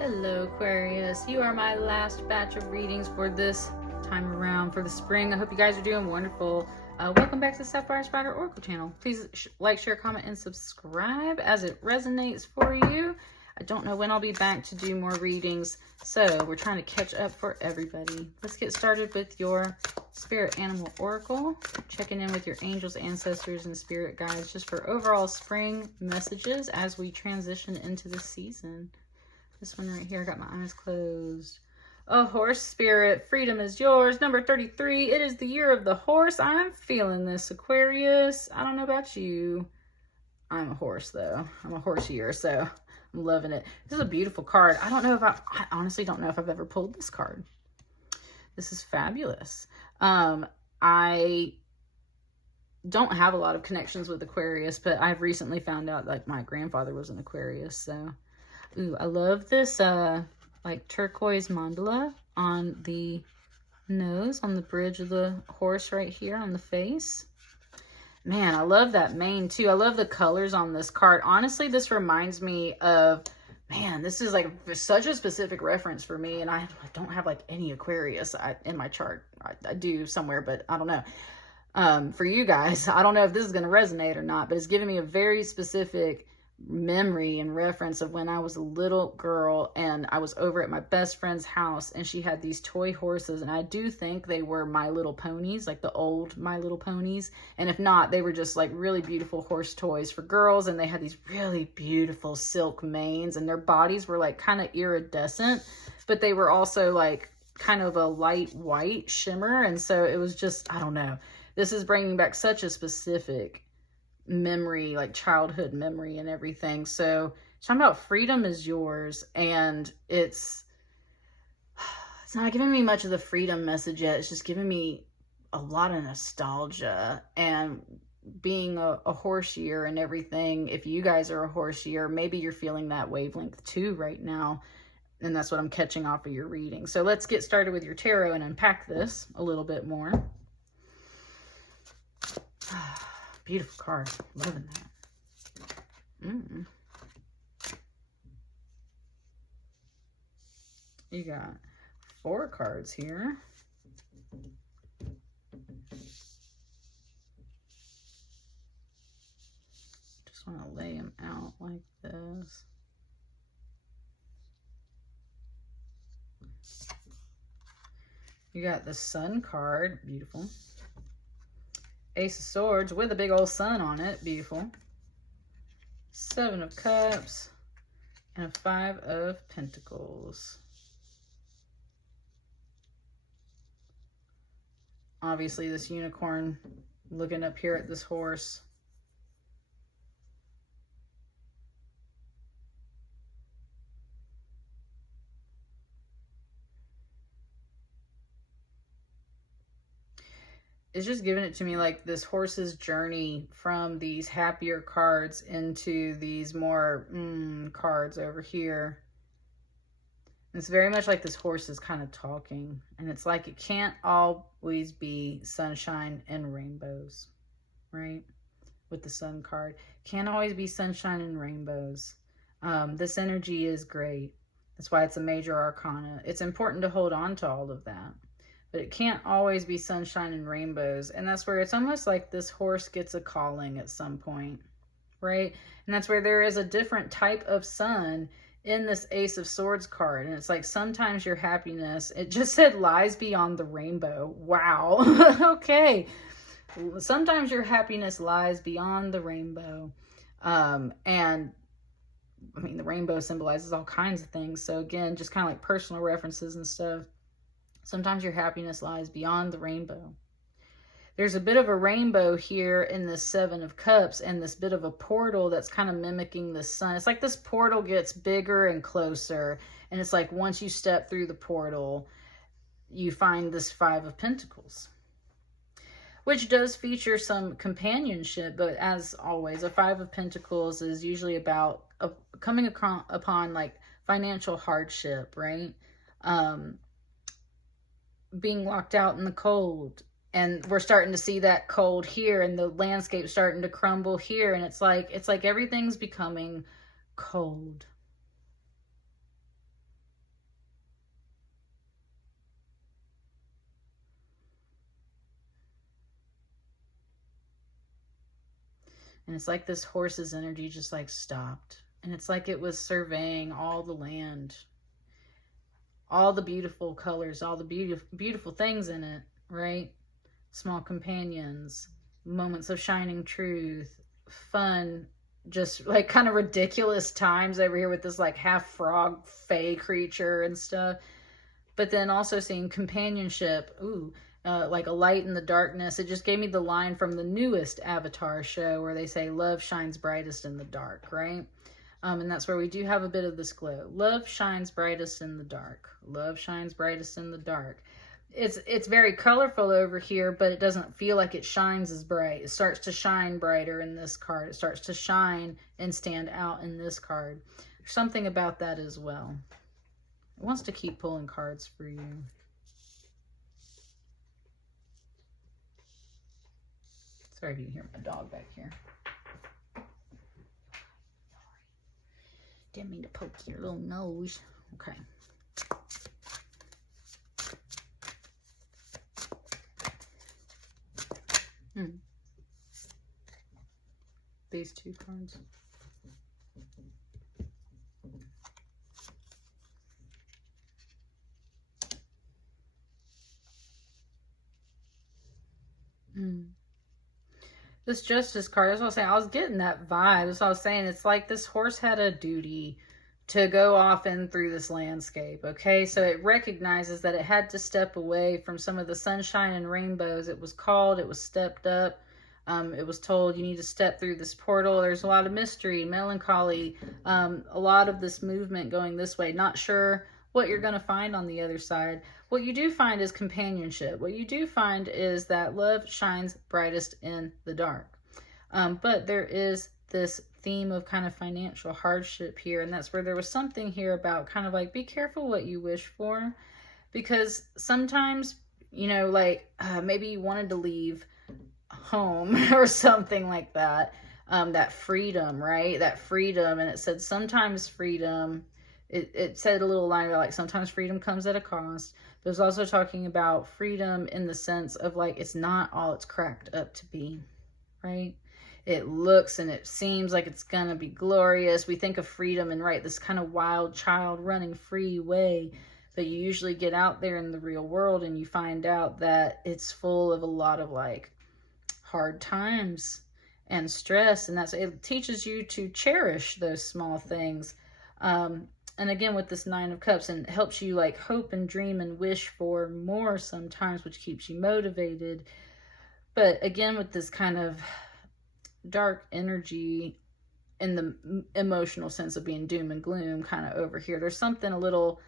Hello Aquarius, you are my last batch of readings for this time around for the spring. I hope you guys are doing wonderful. Welcome back to the Sapphire Spider Oracle channel. Please like, share, comment, and subscribe as it resonates for you. I don't know when I'll be back to do more readings, so we're trying to catch up for everybody. Let's get started with your Spirit Animal Oracle. Checking in with your angels, ancestors, and spirit guides just for overall spring messages as we transition into the season. This one right here, I got my eyes closed. A horse spirit, freedom is yours. Number 33, it is the year of the horse. I'm feeling this, Aquarius. I don't know about you. I'm a horse, though. I'm a horse year, so I'm loving it. This is a beautiful card. I honestly don't know if I've ever pulled this card. This is fabulous. I don't have a lot of connections with Aquarius, but I've recently found out, like, my grandfather was an Aquarius, so... Ooh, I love this, like, turquoise mandala on the nose, on the bridge of the horse right here on the face. Man, I love that mane, too. I love the colors on this card. Honestly, this reminds me of, man, this is, like, such a specific reference for me, and I don't have, like, any Aquarius in my chart. I do somewhere, but I don't know. For you guys, I don't know if this is going to resonate or not, but it's giving me a very specific memory and reference of when I was a little girl and I was over at my best friend's house and she had these toy horses, and I do think they were My Little Ponies, like the old My Little Ponies, and if not, they were just like really beautiful horse toys for girls, and they had these really beautiful silk manes, and their bodies were like kind of iridescent, but they were also like kind of a light white shimmer, and so it was just, I don't know, this is bringing back such a specific memory, like childhood memory and everything. So talking about freedom is yours, and it's not giving me much of the freedom message yet. It's just giving me a lot of nostalgia, and being a horse year and everything. If you guys are a horse year, maybe you're feeling that wavelength too right now, and that's what I'm catching off of your reading. So let's get started with your tarot and unpack this a little bit more. Beautiful card. Loving that. You got 4 cards here. Just want to lay them out like this. You got the Sun card. Beautiful. Ace of Swords with a big old sun on it. Beautiful. 7 of Cups. And a 5 of Pentacles. Obviously, this unicorn looking up here at this horse. It's just giving it to me like this horse's journey from these happier cards into these more cards over here. And it's very much like this horse is kind of talking, and it's like it can't always be sunshine and rainbows, right? With the Sun card, can't always be sunshine and rainbows. This energy is great. That's why it's a major arcana. It's important to hold on to all of that. But it can't always be sunshine and rainbows. And that's where it's almost like this horse gets a calling at some point, right? And that's where there is a different type of sun in this Ace of Swords card. And it's like sometimes your happiness, it just said lies beyond the rainbow. Wow. Okay. Sometimes your happiness lies beyond the rainbow. And I mean, the rainbow symbolizes all kinds of things. So again, just kind of like personal references and stuff. Sometimes your happiness lies beyond the rainbow. There's a bit of a rainbow here in this 7 of Cups, and this bit of a portal that's kind of mimicking the sun. It's like this portal gets bigger and closer, and it's like once you step through the portal, you find this 5 of Pentacles, which does feature some companionship, but as always, a 5 of Pentacles is usually about coming upon like financial hardship, right? Being locked out in the cold, and we're starting to see that cold here, and the landscape starting to crumble here, and it's like everything's becoming cold. And it's like this horse's energy just like stopped. And it's like it was surveying all the land, all the beautiful colors, all the beautiful things in it, right? Small companions, moments of shining truth, fun, just like kind of ridiculous times over here with this like half frog fae creature and stuff. But then also seeing companionship, like a light in the darkness. It just gave me the line from the newest Avatar show where they say love shines brightest in the dark, right? And that's where we do have a bit of this glow. Love shines brightest in the dark. Love shines brightest in the dark. It's very colorful over here, but it doesn't feel like it shines as bright. It starts to shine brighter in this card. It starts to shine and stand out in this card. There's something about that as well. It wants to keep pulling cards for you. Sorry if you hear my dog back here. Didn't mean to poke your little nose. Okay. These two cards. This Justice card, that's what I was saying. I was getting that vibe. That's what I was saying. It's like this horse had a duty to go off in through this landscape, okay? So it recognizes that it had to step away from some of the sunshine and rainbows. It was called, it was stepped up. It was told you need to step through this portal. There's a lot of mystery, melancholy, a lot of this movement going this way. Not sure what you're going to find on the other side. What you do find is companionship. What you do find is that love shines brightest in the dark. But there is this theme of kind of financial hardship here, and that's where there was something here about kind of like, be careful what you wish for, because sometimes, you know, like maybe you wanted to leave home or something like that. That freedom, right? That freedom. And it said sometimes freedom, it said a little line about like sometimes freedom comes at a cost. But it's also talking about freedom in the sense of like it's not all it's cracked up to be, right? It looks and it seems like it's gonna be glorious. We think of freedom and right, this kind of wild child running free way. But you usually get out there in the real world and you find out that it's full of a lot of like hard times and stress, and it teaches you to cherish those small things. And again, with this Nine of Cups, and it helps you like hope and dream and wish for more sometimes, which keeps you motivated. But again, with this kind of dark energy in the emotional sense of being doom and gloom kind of over here, there's something a little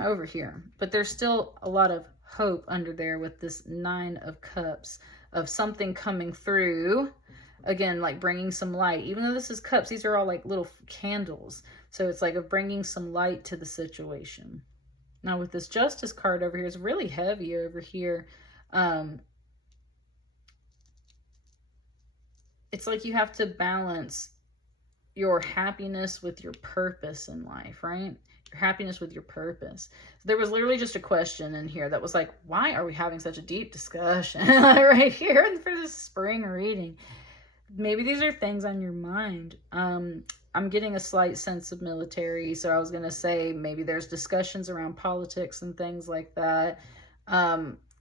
over here, but there's still a lot of hope under there with this Nine of Cups, of something coming through, again, like bringing some light. Even though this is cups, these are all like little candles. So it's like of bringing some light to the situation. Now with this Justice card over here, it's really heavy over here. It's like you have to balance your happiness with your purpose in life, right? Your happiness with your purpose. So there was literally just a question in here that was like, why are we having such a deep discussion right here for this spring reading? Maybe these are things on your mind. I'm getting a slight sense of military, so I was going to say maybe there's discussions around politics and things like that.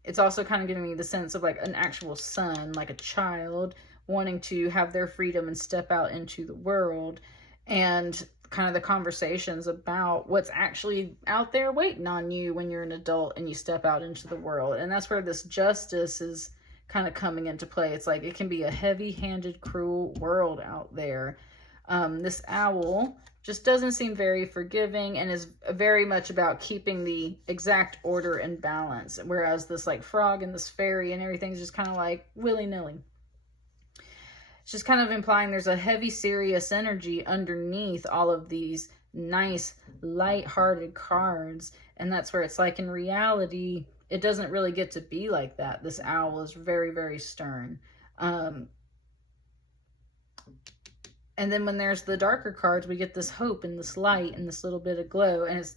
It's also kind of giving me the sense of like an actual son, like a child wanting to have their freedom and step out into the world, and kind of the conversations about what's actually out there waiting on you when you're an adult and you step out into the world. And that's where this Justice is kind of coming into play. It's like it can be a heavy-handed, cruel world out there. This owl just doesn't seem very forgiving and is very much about keeping the exact order and balance, whereas this like frog and this fairy and everything's just kind of like willy-nilly. It's just kind of implying there's a heavy, serious energy underneath all of these nice, light-hearted cards, and that's where it's like in reality, it doesn't really get to be like that. This owl is very, very stern. And then when there's the darker cards, we get this hope and this light and this little bit of glow. And it's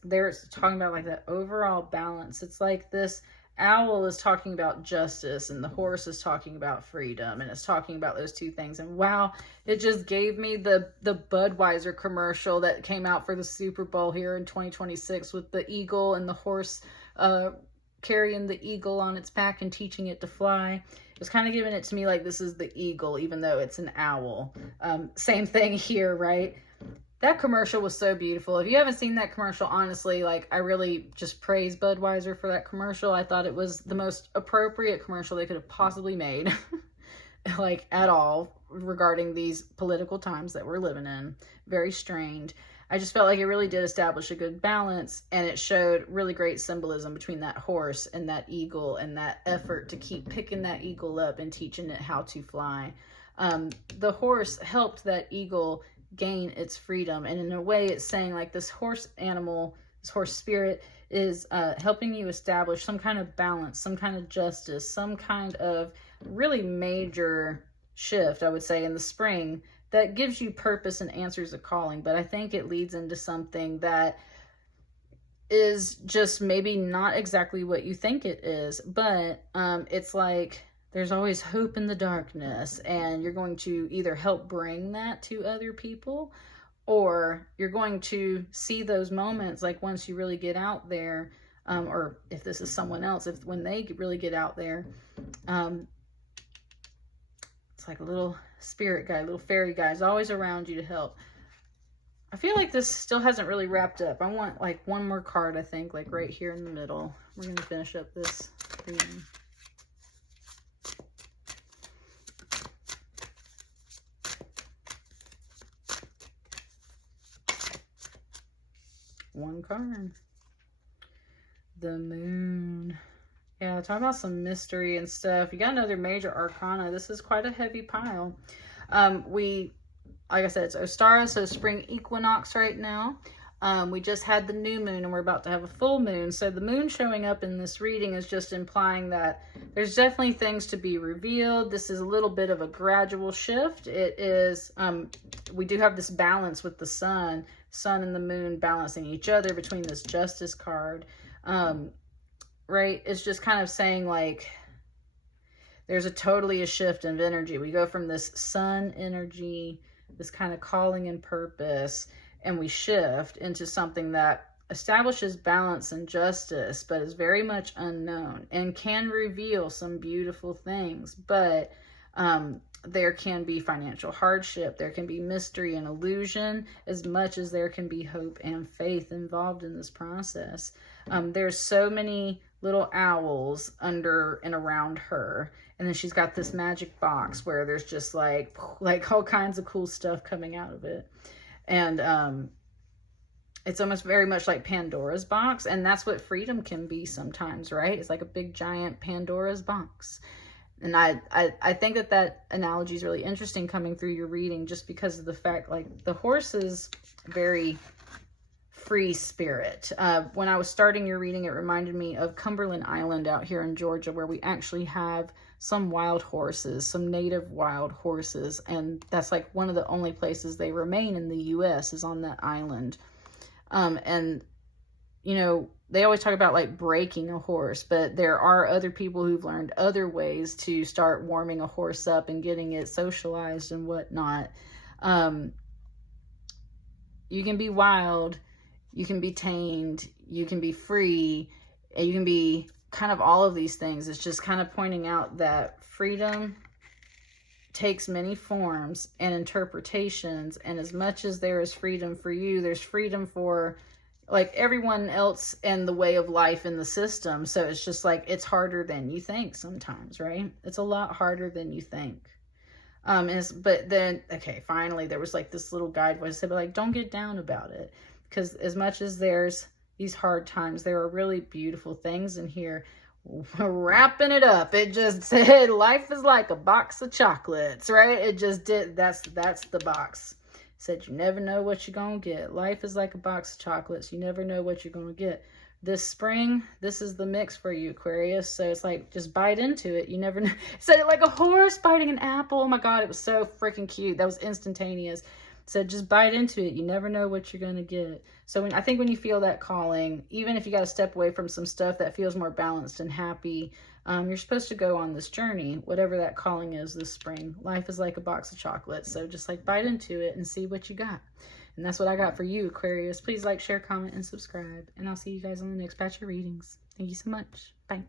talking about like that overall balance. It's like this owl is talking about justice and the horse is talking about freedom, and it's talking about those two things. And wow, it just gave me the Budweiser commercial that came out for the Super Bowl here in 2026 with the eagle and the horse carrying the eagle on its back and teaching it to fly. It was kind of giving it to me like this is the eagle, even though it's an owl. Same thing here, right? That commercial was so beautiful. If you haven't seen that commercial, honestly, like, I really just praise Budweiser for that commercial. I thought it was the most appropriate commercial they could have possibly made, like, at all, regarding these political times that we're living in. Very strained. I just felt like it really did establish a good balance, and it showed really great symbolism between that horse and that eagle, and that effort to keep picking that eagle up and teaching it how to fly. The horse helped that eagle gain its freedom, and in a way it's saying like this horse animal, this horse spirit is helping you establish some kind of balance, some kind of justice, some kind of really major shift, I would say, in the spring that gives you purpose and answers a calling. But I think it leads into something that is just maybe not exactly what you think it is, but it's like there's always hope in the darkness, and you're going to either help bring that to other people, or you're going to see those moments, like once you really get out there, or if this is someone else, when they really get out there, it's like a little spirit guide, little fairy guy is always around you to help. I feel like this still hasn't really wrapped up. I want like one more card, I think, like right here in the middle. We're going to finish up this reading. One card. The moon. Yeah, talk about some mystery and stuff. You got another major arcana. This is quite a heavy pile. Like I said, it's Ostara, so spring equinox right now. We just had the new moon, and we're about to have a full moon. So the moon showing up in this reading is just implying that there's definitely things to be revealed. This is a little bit of a gradual shift. It is, we do have this balance with the sun and the moon balancing each other between this justice card. Right? It's just kind of saying like, there's a shift in energy. We go from this sun energy, this kind of calling and purpose, and we shift into something that establishes balance and justice, but is very much unknown and can reveal some beautiful things. But there can be financial hardship, there can be mystery and illusion, as much as there can be hope and faith involved in this process. There's so many little owls under and around her, and then she's got this magic box where there's just like all kinds of cool stuff coming out of it. And it's almost very much like Pandora's box, and that's what freedom can be sometimes, right? It's like a big giant Pandora's box. And I think that analogy is really interesting coming through your reading, just because of the fact, like, the horse is very free spirit. When I was starting your reading, it reminded me of Cumberland Island out here in Georgia, where we actually have some wild horses, some native wild horses. And that's like one of the only places they remain in the U.S. is on that island. And, you know, they always talk about like breaking a horse, but there are other people who've learned other ways to start warming a horse up and getting it socialized and whatnot. You can be wild, you can be tamed, you can be free, and you can be kind of all of these things. It's just kind of pointing out that freedom takes many forms and interpretations, and as much as there is freedom for you, there's freedom for like everyone else and the way of life in the system. So it's just like, it's harder than you think sometimes, right? It's a lot harder than you think. But then, okay, finally there was like this little guide voice said, like, don't get down about it, because as much as there's these hard times, there are really beautiful things in here. Wrapping it up, it just said life is like a box of chocolates, right? It just did. That's the box. Said you never know what you're gonna get. Life is like a box of chocolates. You never know what you're gonna get. This spring, this is the mix for you, Aquarius. So it's like, just bite into it. You never know. It said it like a horse biting an apple. Oh my God, it was so freaking cute. That was instantaneous. So just bite into it. You never know what you're going to get. So I think when you feel that calling, even if you got to step away from some stuff that feels more balanced and happy, you're supposed to go on this journey, whatever that calling is this spring. Life is like a box of chocolates. So just like bite into it and see what you got. And that's what I got for you, Aquarius. Please like, share, comment, and subscribe. And I'll see you guys on the next batch of readings. Thank you so much. Bye.